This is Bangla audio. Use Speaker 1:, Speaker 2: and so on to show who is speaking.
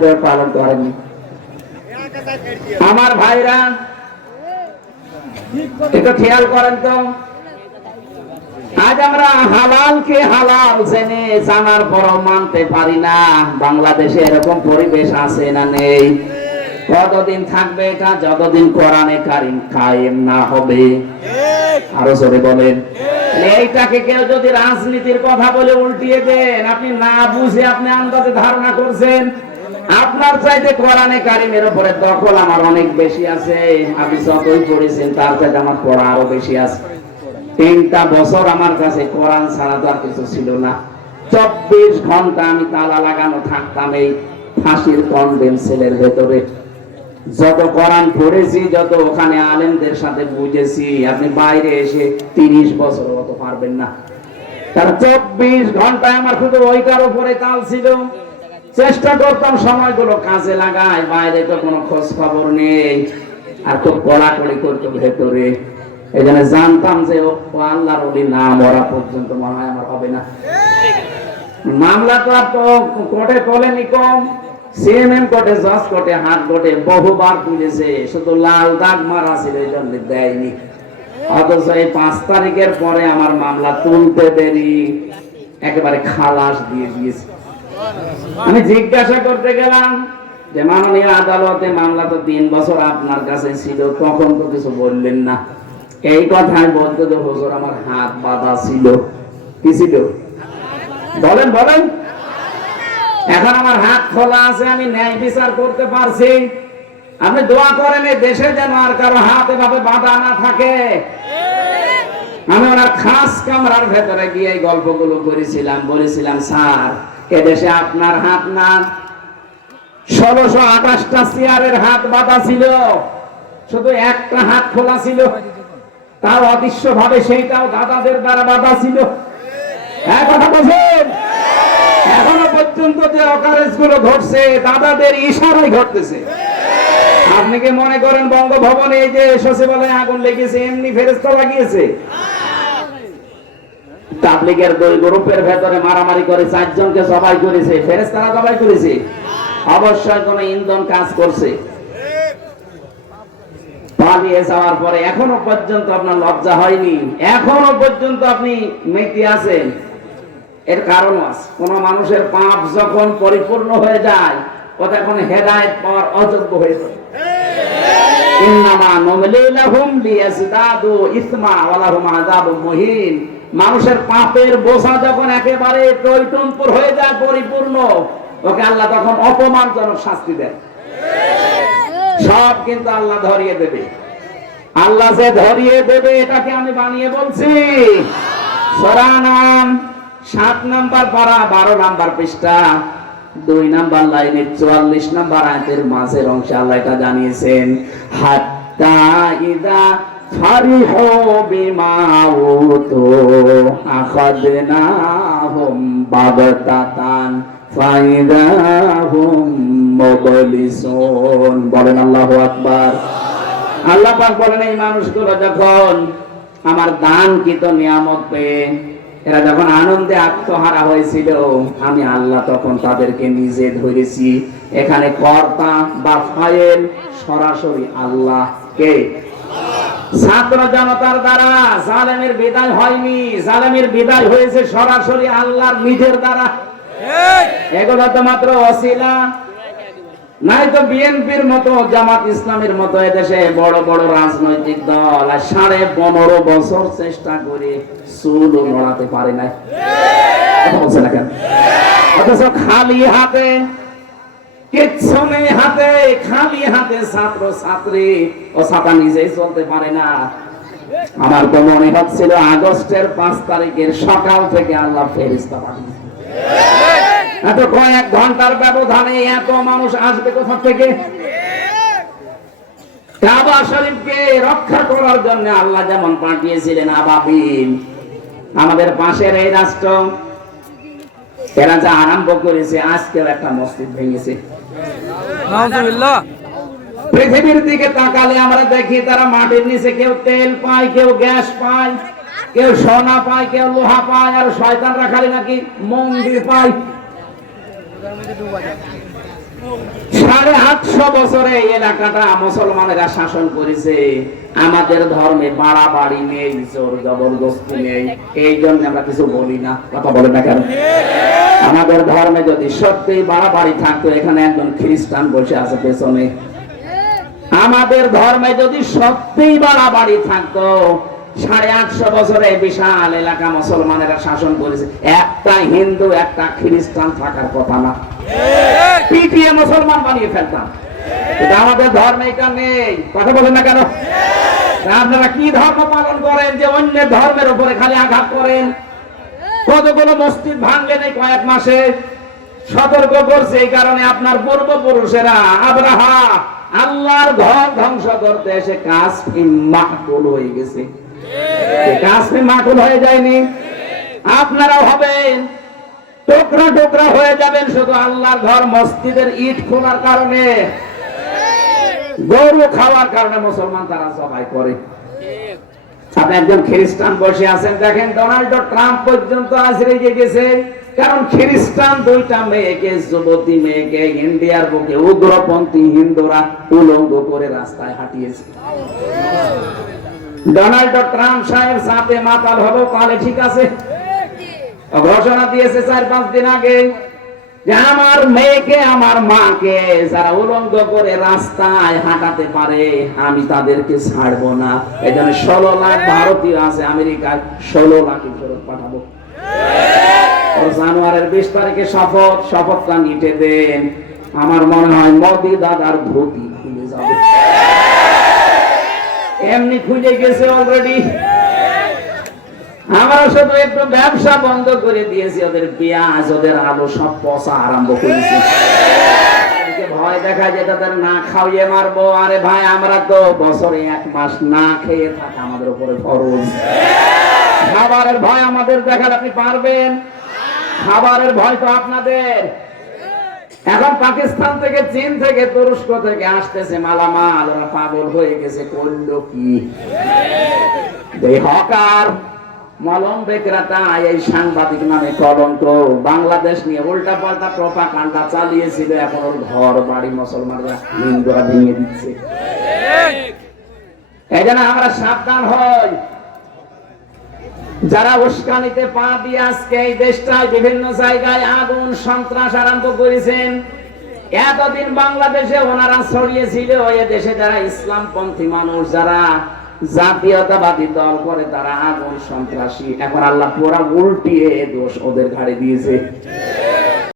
Speaker 1: দায়িত্ব পালন করেনি। আমার ভাইরা, একটু খেয়াল করেন তো। আজ আমরা হালালকে হালাল জেনে জানার পরও মানতে পারি না। বাংলাদেশে এরকম পরিবেশ আছে না নেই। কতদিন থাকবে এটা? যতদিন কোরআনে কারিম কায়েম না হবে। আরও জোরে বলেন। এইটাকে কেউ যদি রাজনীতির কথা বলে উল্টিয়ে দেন, আপনি না বুঝে আপনি আন্দাজে ধারণা করছেন। আপনার চাইতে কোরআনে কারিমের উপরে দখল আমার অনেক বেশি আছে। আপনি যতই পড়েছেন, তার চাইতে আমার পড়া আরও বেশি আছে। তিনটা বছর আমার কাছে কোরআন ছাড়া তো আর কিছু ছিল না। চব্বিশ ঘণ্টা আমি তালা লাগানো থাকতাম এই ফাঁসির কন্ডেম ভেতরে। যত কোরআন পড়েছি, যত ওখানে আলেমদের সাথে বুঝেছি, আপনি বাইরে এসে তিরিশ বছর অত পারবেন না। তার চব্বিশ ঘন্টায় আমার শুধু ওইটার উপরে তাল ছিল। চেষ্টা করতাম সময়গুলো কাজে লাগাই। বাইরে তো কোনো খোঁজ খবর নেই। আর খুব কড়াকড়ি করতো ভেতরে। এই জন্য জানতাম যে ও আল্লাহর ওলি না মরা পর্যন্ত মনে হয় আমার হবে না। মামলা তো আর তো কোর্টে তোলেনি কম। সিএমএম কোর্টে, জজ কোর্টে হাত কোর্টে বহুবার তুলেছে। শুধু লাল দাগ মারা ছিল, এই জন্য দেয়নি। অথচ এই পাঁচ তারিখের পরে আমার মামলা তুলতে দেরি। একেবারে খালাস দিয়ে দিয়েছে। আমি জিজ্ঞাসা করতে গেলাম যে মাননীয় আদালতে মামলা তো তিন বছর আপনার কাছে ছিল, তখন তো কিছু বললেন না। এই কথাই বলতে তো হুজুর আমার হাত বাঁধা ছিল। কি ছিল? বলেন বলেন। এখন আমার হাত খোলা আছে, আমি ন্যায় বিচার করতে পারছি। আপনি দোয়া করেন এই দেশে যেন আর কারও হাত এভাবে বাঁধা না থাকে। আমি ওনার খাস কামরার ভেতরে গিয়ে এই গল্পগুলো করেছিলাম, বলেছিলাম, স্যার এ দেশে আপনার হাত না ষোলোশো আঠাশটা চেয়ারের হাত বাঁধা ছিল। শুধু একটা হাত খোলা ছিল। তার অদৃশ্য ভাবে সেইটাও দাদাদের দ্বারা বাধা ছিল। হ্যাঁ এখনও পর্যন্ত যে অকারেজগুলো ঘটছে, দাদাদের ইশারাই ঘটতেছে। আপনি কি মনে করেন বঙ্গভবনে এই যে সচিবালয়ে আগুন লেগেছে, এমনি ফেরেস্তা লাগিয়েছে? তাবলিগের দুই গ্রুপের ভেতরে মারামারি করে চারজনকে সবাই করেছে ফেরেস্তারা সবাই করেছে। অবশ্যই কোন ইন্ধন কাজ করছে। পালিয়ে যাওয়ার পরে এখনও পর্যন্ত আপনার লজ্জা হয়নি। এখনও পর্যন্ত আপনি মেতে আছেন। এর কারণ আছে। কোন মানুষের পাপ যখন পরিপূর্ণ হয়ে যায় ও তখন হেদায়েত পাওয়ার অযোগ্য হয়ে যায়। ইন্নামা নুমলি লাহুম লিয়াজদাদু ইসমা ওয়া লাহুম আযাবুম মুহিন। মানুষের পাপের বোঝা যখন একেবারে টইটুম্পুর হয়ে যায়, পরিপূর্ণ, ওকে আল্লাহ তখন অপমানজনক শাস্তি দেয় সব কিন্তু আল্লাহ ধরিয়ে দেবে। আল্লাহ যে ধরিয়ে দেবে, এটাকে আমি বানিয়ে বলছি। সাত নাম্বার পারা, বারো নাম্বার পৃষ্ঠা, দুই নাম্বার লাইনের চুয়াল্লিশ নাম্বার আয়াতের মাঝের অংশে আল্লাহ এটা জানিয়েছেন, হাত্তা ইদা বাগতাতান, ফাইদাহুম মুবলিসুন। বলেন আল্লাহু আকবার। আল্লাহ পাক বলেন, এই মানুষগুলো যখন আমার দান কিত নিয়ামত পেয়ে, এরা যখন আনন্দে আত্মহারা হয়েছিল, আমি আল্লাহ তখন তাদেরকে নিজে ধরেছি। এখানে কর্তা বা ফাইল সরাসরি আল্লাহ কে ছাত্র জনতার দ্বারা জালেমের বিদায় হয়নি। জালেমের বিদায় হয়েছে সরাসরি আল্লাহর নিজের দ্বারা। এগুলো তো মাত্র অশিলা। নাই তো বিএনপির মতো জামাত ইসলামের মতো এদেশে বড় বড় রাজনৈতিক দল আর সাড়ে পনেরো বছর চেষ্টা করে চুলও নড়াতে পারে না কথা বলছে না কেন? অথচ খালি হাতে কিচ্ছু আমার তো মনে হচ্ছিল আগস্টের পাঁচ তারিখের সকাল থেকে আল্লাহ এত কয়েক ঘণ্টার ব্যবধানে এত মানুষ আসবে কোথা থেকে? শরীফকে রক্ষা করার জন্য আল্লাহ যেমন পাঠিয়েছিলেন আবাবিল। আমাদের পাশের এই রাষ্ট্র এরা যা আরম্ভ করেছে আজকেও একটা মসজিদ ভেঙেছে। পৃথিবীর দিকে তাকালে আমরা দেখি তারা মাটির নিচে কেউ তেল পায় কেউ গ্যাস পায় কেউ সোনা পায় কেউ লোহা পায় আর শয়তানরা খালি নাকি মন্দির পায়। সাড়ে আটশো বছরে এই এলাকাটা মুসলমানেরা শাসন করেছে। আমাদের ধর্মে বাড়াবাড়ি নেই জোর জবরদস্তি নেই। এই জন্য আমরা কিছু বলি না। কথা বলে না কেন? আমাদের ধর্মে যদি সত্যি বাড়াবাড়ি থাকতো, এখানে একজন খ্রিস্টান বসে আছে পেছনে। আমাদের ধর্মে যদি সত্যিই বাড়াবাড়ি থাকতো, সাড়ে আটশো বছরে বিশাল এলাকা মুসলমানেরা শাসন করেছে। একটা হিন্দু, একটা খ্রিস্টান থাকার কথা না। পিটিয়ে মুসলমান বানিয়ে ফেলতাম। আমাদের ধর্মে এটা নেই। কথা বলেন না কেন? আপনারা কি ধর্ম পালন করেন যে অন্য ধর্মের উপরে খালি আঘাত করেন? কতগুলো মসজিদ ভাঙলেন এই কয়েক মাসে? সতর্ক করছে এই কারণে আপনার পূর্বপুরুষেরা আব্রাহা আল্লাহর ঘর ধ্বংস করতে এসে কাজ হয়ে গেছে। হয়ে যায়নি। আপনারাও হবেন। টুকরা টুকরা হয়ে যাবেন শুধু আল্লাহর ঘর মসজিদের ইট খোলার কারণে। গরু খাওয়ার কারণে মুসলমান তারা সবাই করে। আপনি একজন খ্রিস্টান বসে আছেন, দেখেন ডোনাল্ড ট্রাম্প পর্যন্ত আজ রেগে গেছে। কারণ খ্রিস্টান দুইটা মেয়েকে, যুবতী মেয়েকে, ইন্ডিয়ার বুকে উগ্রপন্থী হিন্দুরা উলঙ্গ করে রাস্তায় হাঁটিয়েছে। ডোনাল্ড ট্রাম্প সাহেব সাথে মাতাল হলো তাহলে ঠিক আছে। ঘোষণা দিয়েছে চার পাঁচ দিন আগে। যে আমার মেয়েকে, আমার মাকে যারা উলঙ্গ করে রাস্তায় হাঁটাতে পারে, আমি তাদেরকে ছাড়বো না। জন্য ষোলো লাখ ভারতীয় আছে আমেরিকায়, ষোলো লাখ ফেরত পাঠাবো। জানুয়ারির বিশ তারিখে শপথ, শপথটা নিতে দেন। আমার মনে হয় মোদি দাদার ধুতি খুলে যাবে। এমনি খুলে গেছে অলরেডি আমরা শুধু একটু ব্যবসা বন্ধ করে দিয়েছি, ওদের পেঁয়াজ, ওদের আলু সব পচা আরম্ভ করেছি। ভয় দেখা যায়, তাদের না খাওয়িয়ে মারবো। আরে ভাই, আমরা তো বছরে এক মাস না খেয়ে থাকা আমাদের উপরে ফরজ। খাবারের ভয় আমাদের দেখার আপনি পারবেন? খাবারের ভয় তো আপনাদের। এখন পাকিস্তান থেকে, চীন থেকে, তুরস্ক থেকে আসতেছে মালামাল, ওরা পাগল হয়ে গেছে। করল কি? হকার মলম বেকরাতা এই সাংবাদিক নামে কলঙ্ক বাংলাদেশ নিয়ে উল্টা পাল্টা প্রপাকাণ্ডা চালিয়েছিল, এখন ওর ঘর, বাড়ি মুসলমানরা হিন্দুরা ভেঙে দিচ্ছে। এই জন্য আমরা সাবধান হই। যারা উস্কানিতে পা দিয়ে আজকে এই দেশটায় বিভিন্ন জায়গায় আগুন, সন্ত্রাস আরম্ভ করেছেন, এতদিন বাংলাদেশে ওনারা ছড়িয়েছিল, এ দেশে যারা ইসলামপন্থী মানুষ, যারা জাতীয়তাবাদী দল করে তারা আগুন সন্ত্রাসী। এখন আল্লাহ পুরা উল্টিয়ে দোষ ওদের ঘাড়ে দিয়েছে।